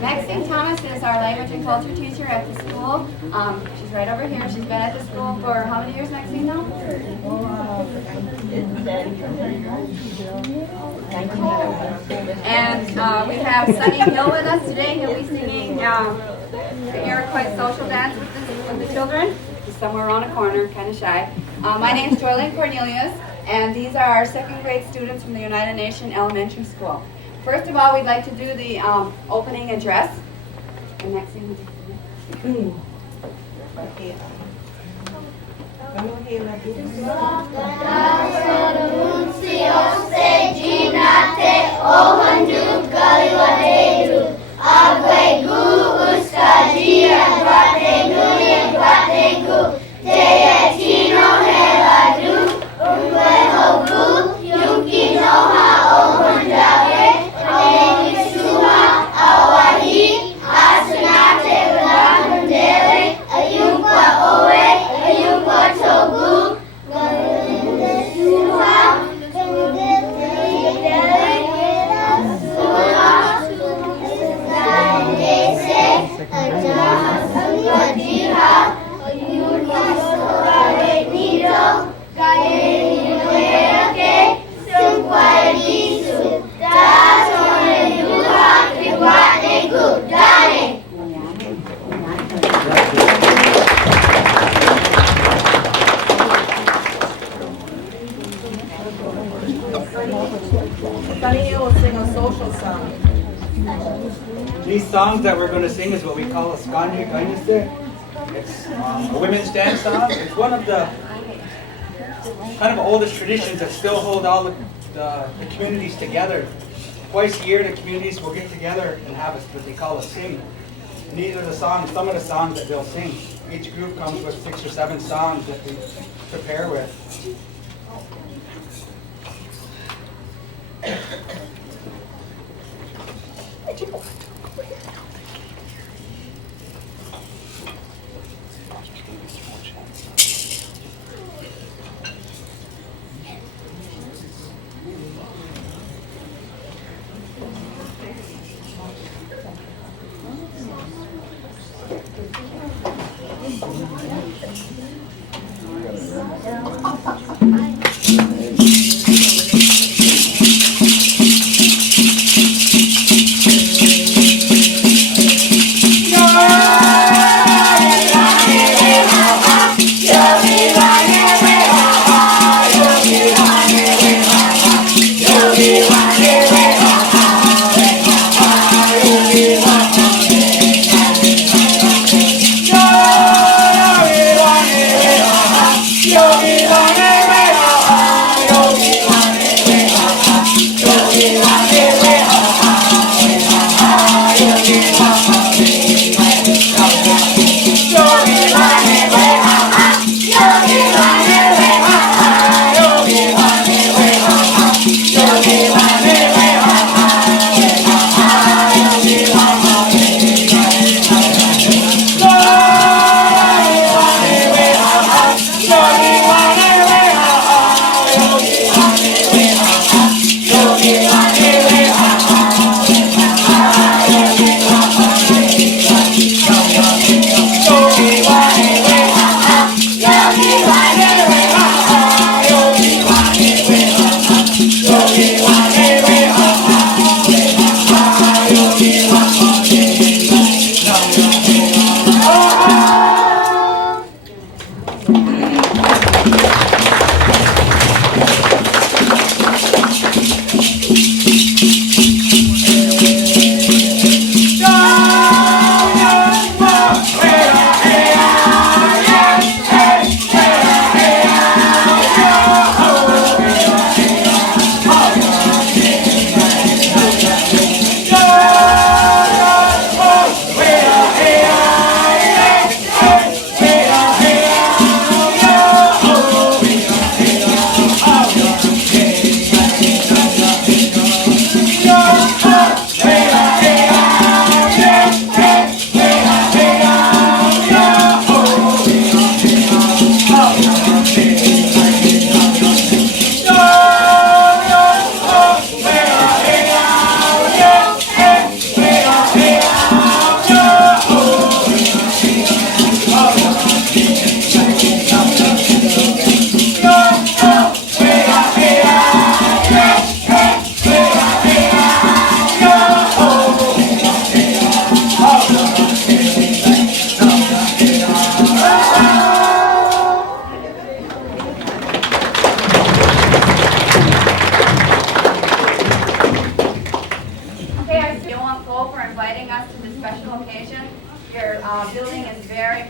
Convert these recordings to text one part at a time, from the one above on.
Maxine Thomas is our language and culture teacher at the school. She's right over here. She's been at the school for how many years, Maxine, now? And we have Sunny Hill with us today. He'll be singing the Iroquois social dance with the children. He's somewhere around a corner, kind of shy. My name's Joylene Cornelius, and these are our second grade students from the United Nation Elementary School. First of all, we'd like to do the opening address. And Maxine, these songs that we're going to sing is what we call a Skanya Gainiste. It's a women's dance song. It's one of the kind of oldest traditions that still hold all the communities together. Twice a year, the communities will get together and have what they call a sing. And these are the songs, some of the songs that they'll sing. Each group comes with 6 or 7 songs that they prepare with.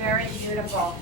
very beautiful.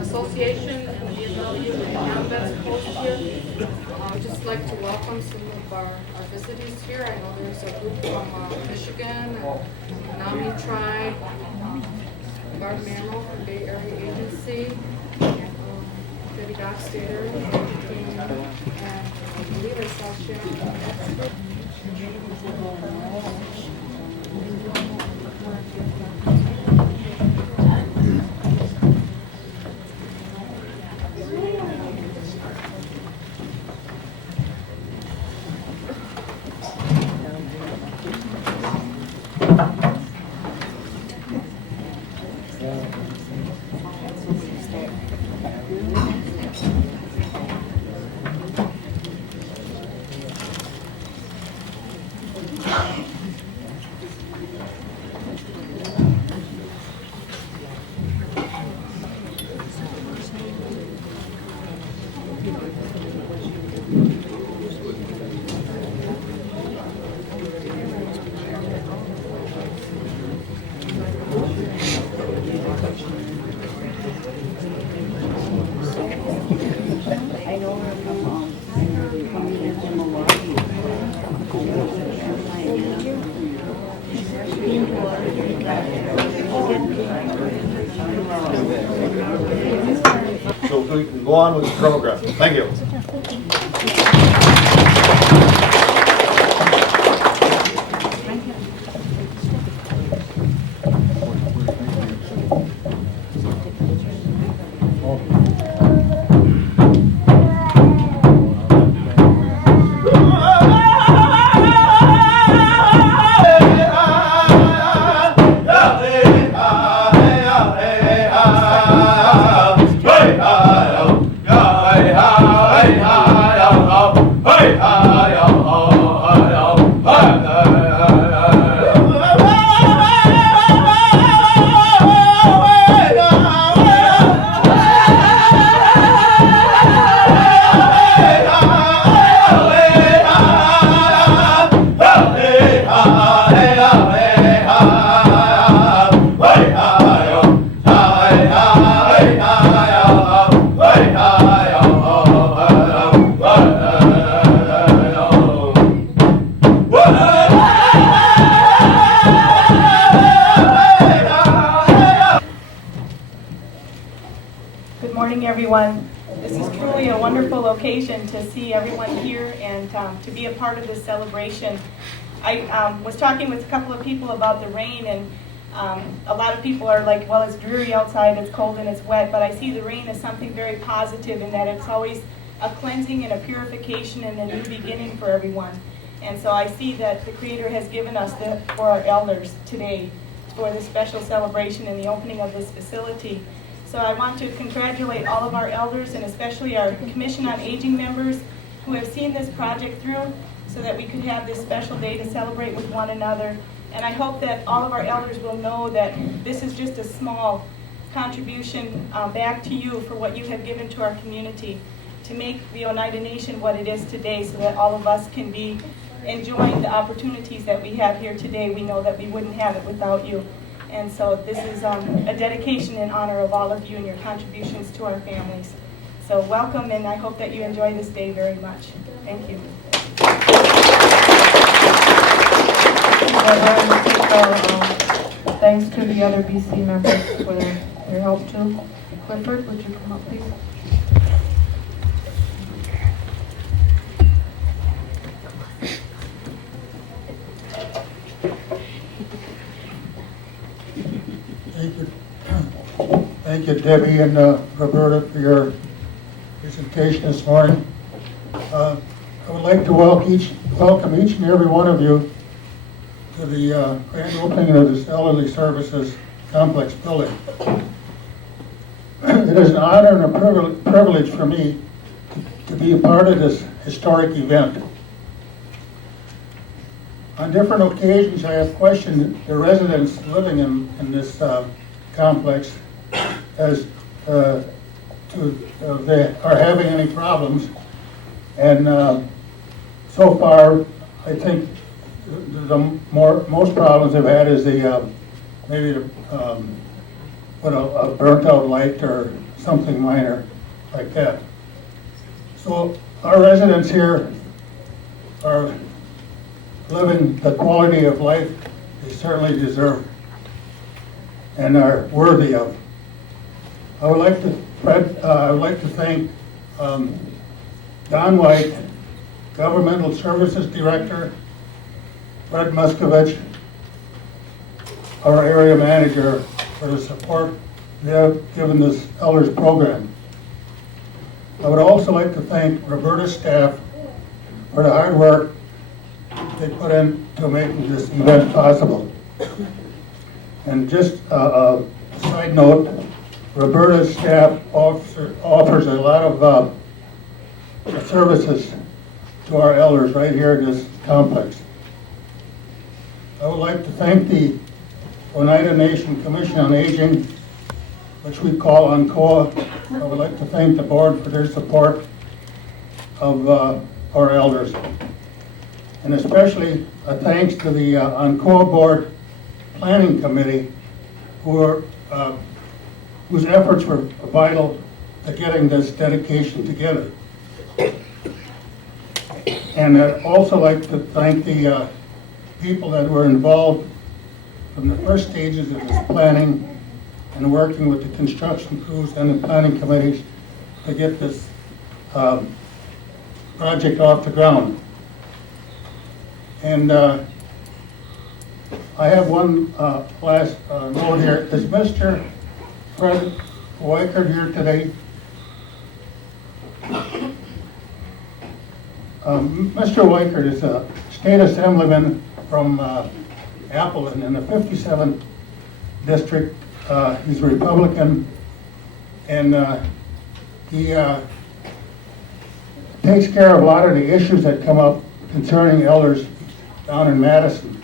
Association and the VFW and Canvas Post here. I'd just like to welcome some of our visitors here. I know there's a group from Michigan, Nami Tribe, Barb Mammal from Bay Area Agency, Debbie Dockstader, and I believe I saw Sharon. So we can go on with the program. Thank you. Hey, everyone. This is truly a wonderful occasion to see everyone here and to be a part of this celebration. I was talking with a couple of people about the rain, and a lot of people are like, well, it's dreary outside, it's cold and it's wet, but I see the rain as something very positive in that it's always a cleansing and a purification and a new beginning for everyone. And so I see that the Creator has given us for our elders today for this special celebration and the opening of this facility. So I want to congratulate all of our elders and especially our Commission on Aging members who have seen this project through so that we could have this special day to celebrate with one another. And I hope that all of our elders will know that this is just a small contribution back to you for what you have given to our community to make the Oneida Nation what it is today so that all of us can be enjoying the opportunities that we have here today. We know that we wouldn't have it without you. And so this is a dedication in honor of all of you and your contributions to our families. So welcome, and I hope that you enjoy this day very much. Thank you. Thanks to the other BC members for their help too. Clifford, would you come up, please? Thank you, Debbie and Roberta, for your presentation this morning. I would like to welcome each and every one of you to the grand opening of this Elderly Services Complex building. It is an honor and a privilege for me to be a part of this historic event. On different occasions, I have questioned the residents living in this complex as to if they are having any problems. And so far, I think the most problems they've had is maybe put a burnt out light or something minor like that. So our residents here are living the quality of life they certainly deserve and are worthy of. I would like to thank Don White, Governmental Services Director, Fred Muskovich, our area manager, for the support they have given this elders program. I would also like to thank Roberta's staff for the hard work they put into making this event possible. And just a side note, Roberta's staff offers a lot of services to our elders right here in this complex. I would like to thank the Oneida Nation Commission on Aging, which we call ONCOA. I would like to thank the board for their support of our elders. And especially a thanks to the ONCOA Board Planning Committee, whose efforts were vital to getting this dedication together. And I'd also like to thank the people that were involved from the first stages of this planning and working with the construction crews and the planning committees to get this project off the ground. And I have one last note here. Is Mr. Fred Weichert here today? Mr. Weichert is a state assemblyman from Appleton in the 57th district. He's a Republican, and he takes care of a lot of the issues that come up concerning elders down in Madison.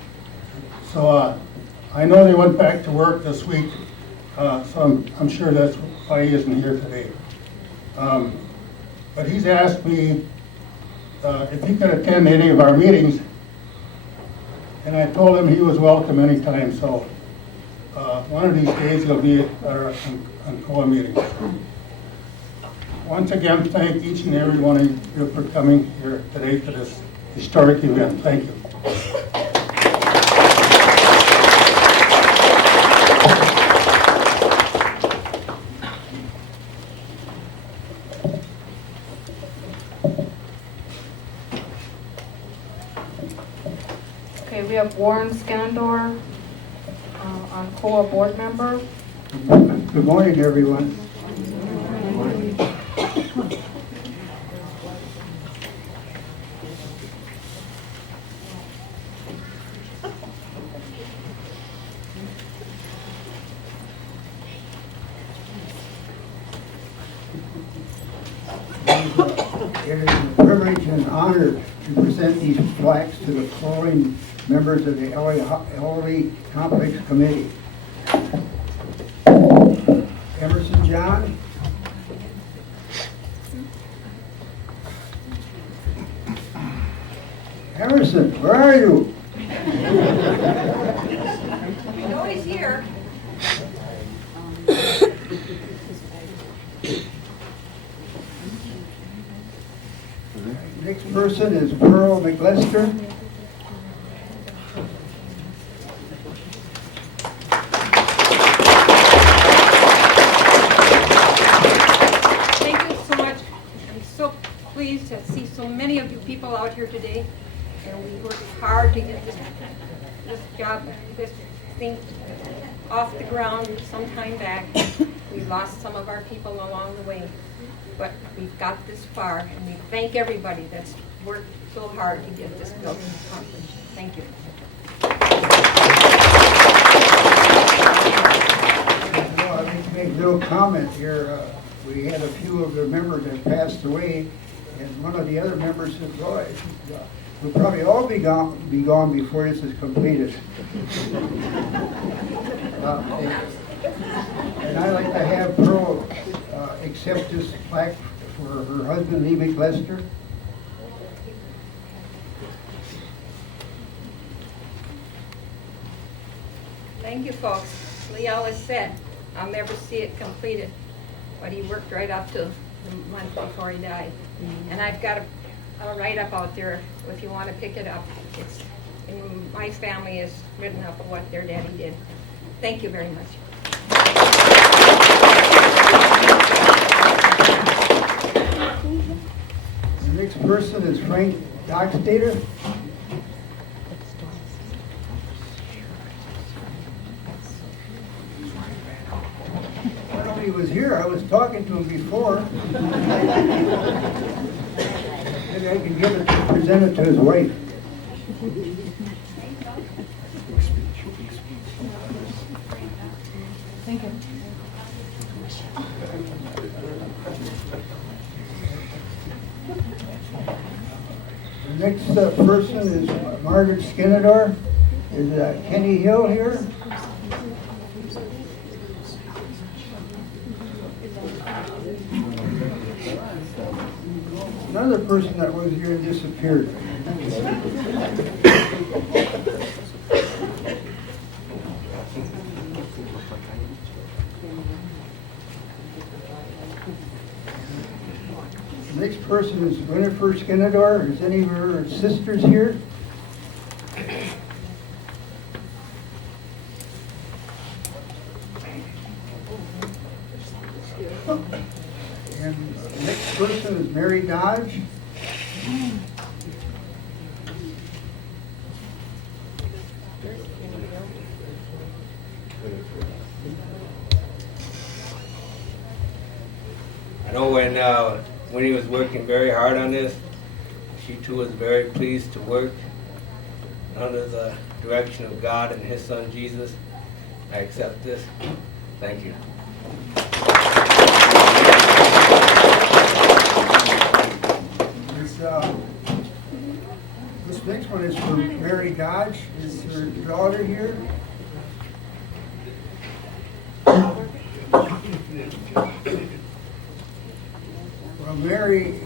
So I know they went back to work this week, so I'm sure that's why he isn't here today. But he's asked me if he could attend any of our meetings, and I told him he was welcome anytime. So one of these days he'll be at our ONCOA meeting. Once again, thank each and every one of you for coming here today to this historic event. Thank you. Warren Scandor, on COA board member. Good morning, everyone. It is a privilege and honor to present these plaques to the following members of the LA Complex Committee. Emerson John. Emerson, where are you? You know he's here. Next person is Pearl McLester. Thank you so much. I'm so pleased to see so many of you people out here today. And we worked hard to get this job, this thing off the ground some time back. We lost some of our people along the way. But we've got this far, and we thank everybody that's worked so hard to get this building accomplished. Thank you. Well, I'd like to make a little comment here. We had a few of the members that passed away, and one of the other members said, "Boy, we'll probably all be gone before this is completed." And I'd like to have Pearl accept this plaque for her husband, Lee McLester. Thank you, folks. Lee always said, I'll never see it completed, but he worked right up to the month before he died. And I've got a write-up out there if you want to pick it up. It's in my family is written up of what their daddy did. Thank you very much. The next person is Frank Dockstader. I don't know he was here. I was talking to him before. Maybe I can present it to his wife. Thank you. The next person is Margaret Skinador. Is Kenny Hill here? Another person that was here disappeared. The next person is Winifred Skinador. Is any of her sisters here? And the next person is Mary Dodge. I know when he was working very hard on this, she too was very pleased to work under the direction of God and His Son Jesus. I accept this. Thank you. This next one is from Mary Dodge. Is her daughter here? Well, Mary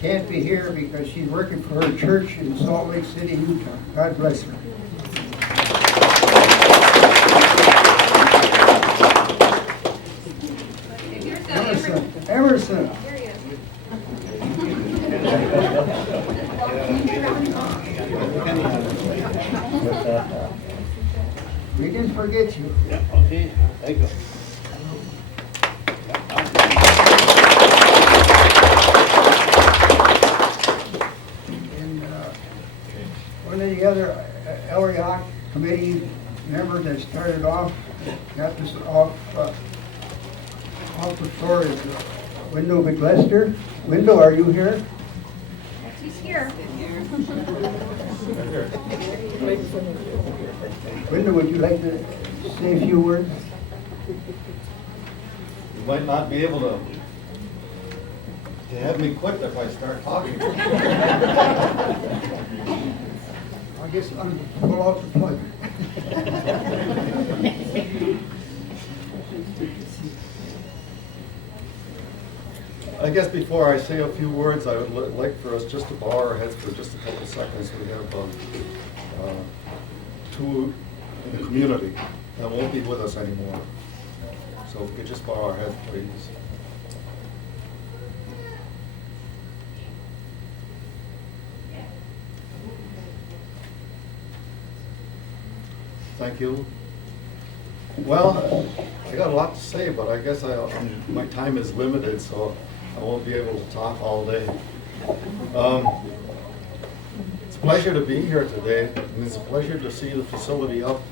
can't be here because she's working for her church in Salt Lake City, Utah. God bless her. Emerson. We didn't forget you. Yeah, okay, thank you. And other LRI committee members that started off, got this off the floor is Wendell McLester. Wendell, are you here? He's here. Wendell, would you like to say a few words? You might not be able to have me quit if I start talking. I guess I'm pull out the plug. I guess before I say a few words, I would like for us just to bow our heads for just a couple seconds. We have two in the community that won't be with us anymore. So if we could just bow our heads, please. Thank you. Well, I got a lot to say, but I guess my time is limited, so I won't be able to talk all day. It's a pleasure to be here today, and it's a pleasure to see the facility up.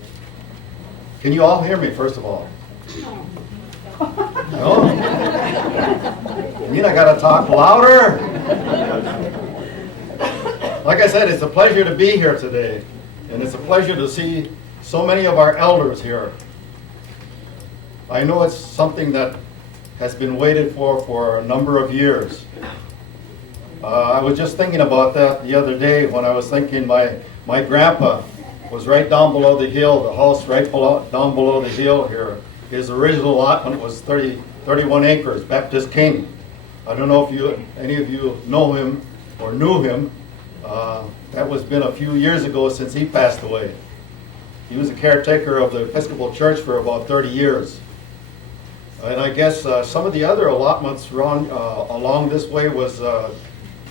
Can you all hear me, first of all? No? You mean I gotta talk louder? Like I said, it's a pleasure to be here today, and it's a pleasure to see so many of our elders here. I know it's something that has been waited for a number of years. I was just thinking about that the other day when I was thinking my grandpa was right down below the hill, the house right down below the hill here. His original allotment was 31 acres, Baptist King. I don't know if any of you know him or knew him. That was been a few years ago since he passed away. He was a caretaker of the Episcopal Church for about 30 years. And I guess some of the other allotments along this way was,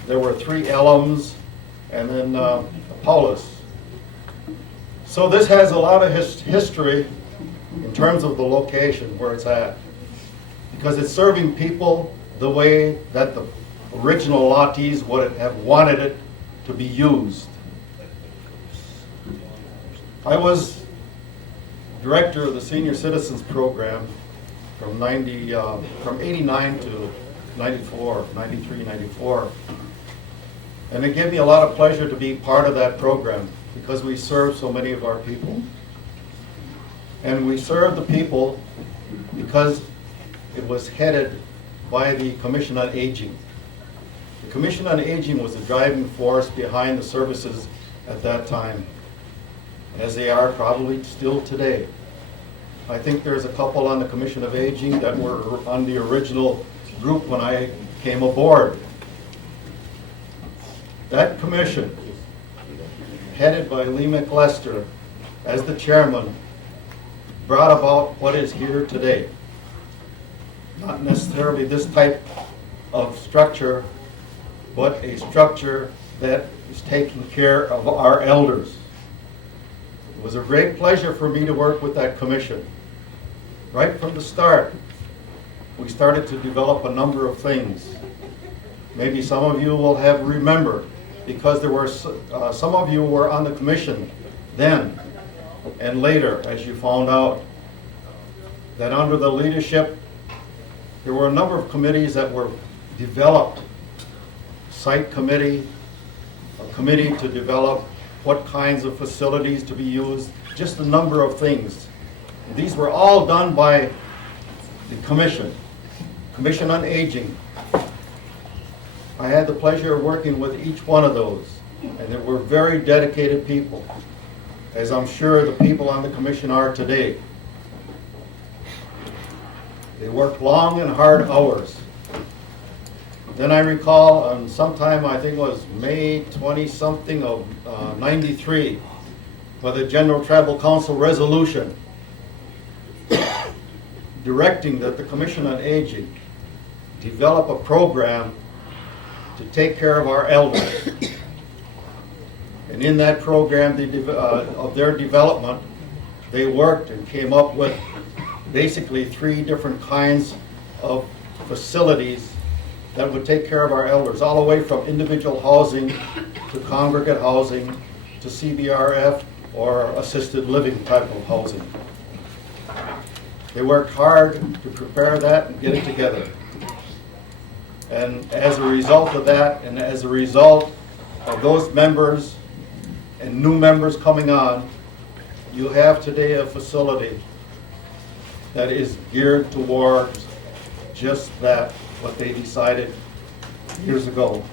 there were 3 Elms and then Paulus. So this has a lot of history in terms of the location where it's at, because it's serving people the way that the original allottees would have wanted it to be used. I was director of the Senior Citizens Program from 89 to 94, 93, 94. And it gave me a lot of pleasure to be part of that program because we serve so many of our people. And we serve the people because it was headed by the Commission on Aging. The Commission on Aging was the driving force behind the services at that time, as they are probably still today. I think there's a couple on the Commission of Aging that were on the original group when I came aboard. That commission, headed by Lee McLester as the chairman, brought about what is here today. Not necessarily this type of structure, but a structure that is taking care of our elders. It was a great pleasure for me to work with that commission. Right from the start, we started to develop a number of things. Maybe some of you will have remembered, because there were some of you were on the commission then and later, as you found out, that under the leadership, there were a number of committees that were developed. Site committee, a committee to develop what kinds of facilities to be used, just a number of things. These were all done by the Commission on Aging. I had the pleasure of working with each one of those, and they were very dedicated people, as I'm sure the people on the Commission are today. They worked long and hard hours. Then I recall on sometime, I think it was May 20-something of 93, by the General Tribal Council resolution directing that the Commission on Aging develop a program to take care of our elders. And in that program of their development, they worked and came up with basically 3 different kinds of facilities that would take care of our elders, all the way from individual housing to congregate housing to CBRF or assisted living type of housing. They worked hard to prepare that and get it together. And as a result of that, and as a result of those members and new members coming on, you have today a facility that is geared towards just that, what they decided years ago.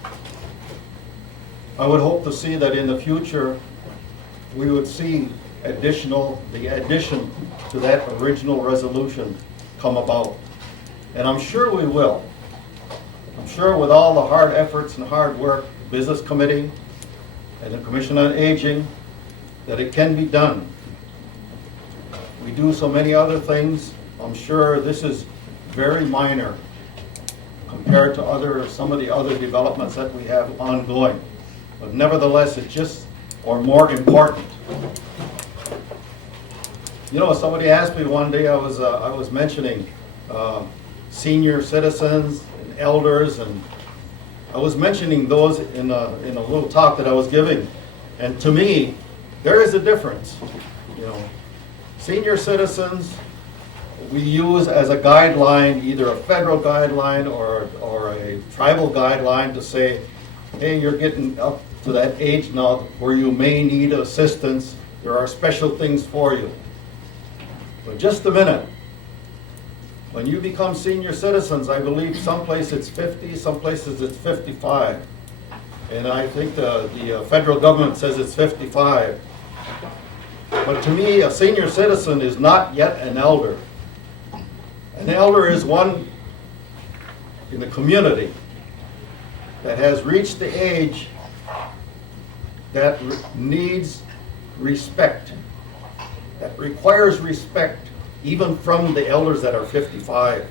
I would hope to see that in the future, we would see the addition to that original resolution come about. And I'm sure we will. I'm sure with all the hard efforts and hard work, the Business Committee and the Commission on Aging, that it can be done. We do so many other things. I'm sure this is very minor compared to some of the other developments that we have ongoing. But nevertheless, it's just, or more important. You know, somebody asked me one day, I was mentioning senior citizens and elders, and I was mentioning those in a little talk that I was giving. And to me, there is a difference. You know, senior citizens, we use as a guideline, either a federal guideline or a tribal guideline to say, hey, you're getting up to that age now where you may need assistance. There are special things for you. But just a minute. When you become senior citizens, I believe someplace it's 50, some places it's 55. And I think the federal government says it's 55. But to me, a senior citizen is not yet an elder. An elder is one in the community that has reached the age that needs respect, that requires respect even from the elders that are 55.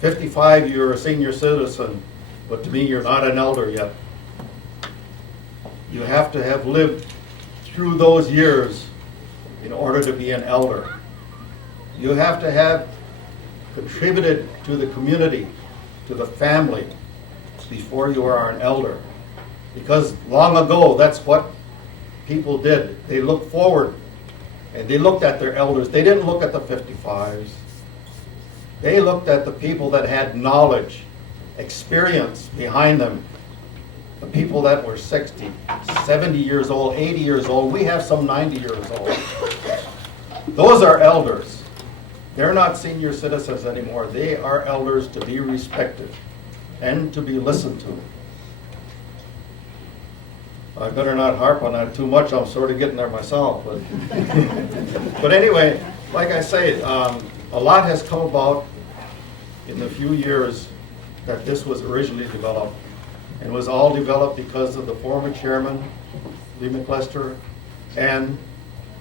55, you're a senior citizen, but to me, you're not an elder yet. You have to have lived through those years in order to be an elder. You have to have contributed to the community, to the family, before you are an elder. Because long ago, that's what people did. They looked forward and they looked at their elders. They didn't look at the 55s. They looked at the people that had knowledge, experience behind them. The people that were 60, 70 years old, 80 years old. We have some 90 years old. Those are elders. They're not senior citizens anymore. They are elders to be respected and to be listened to. I better not harp on that too much. I'm sort of getting there myself. But anyway, like I say, a lot has come about in the few years that this was originally developed. And was all developed because of the former chairman, Lee McLester, and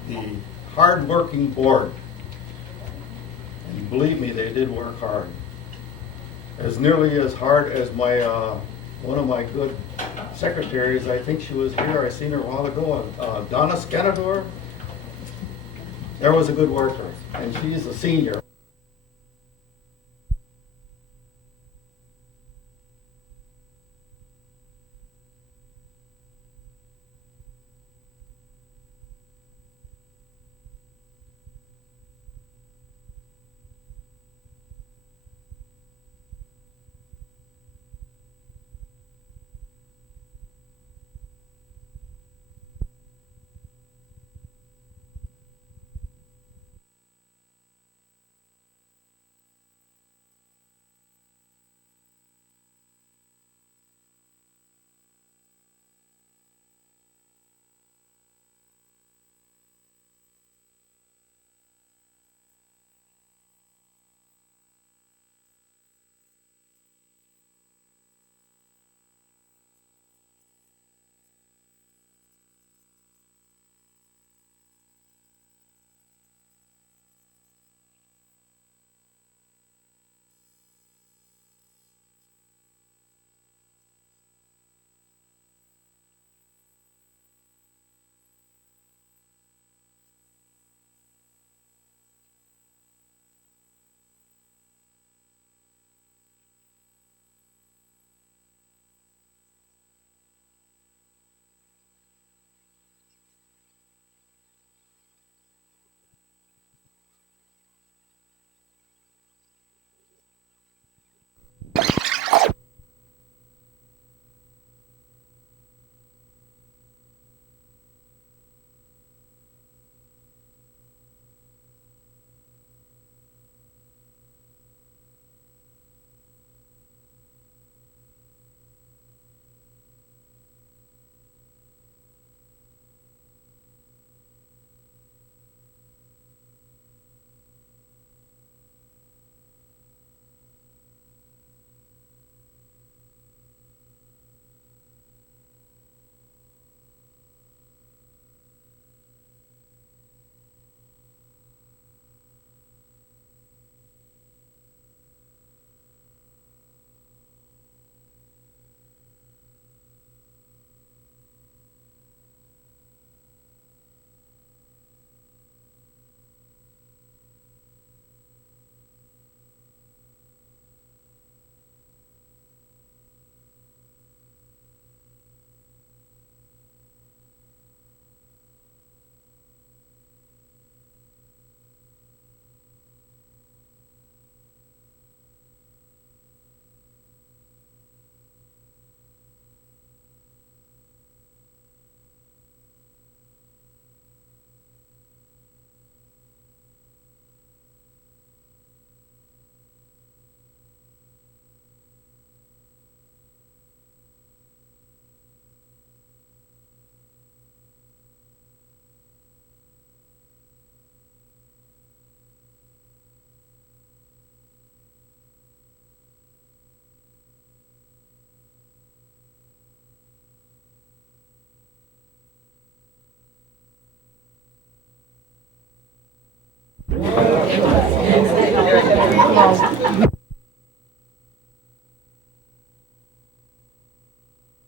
the hard-working board. And believe me, they did work hard. As nearly as hard as my one of my good secretaries, I think she was here, I seen her a while ago, Donna Scanador. There was a good worker, and she's a senior.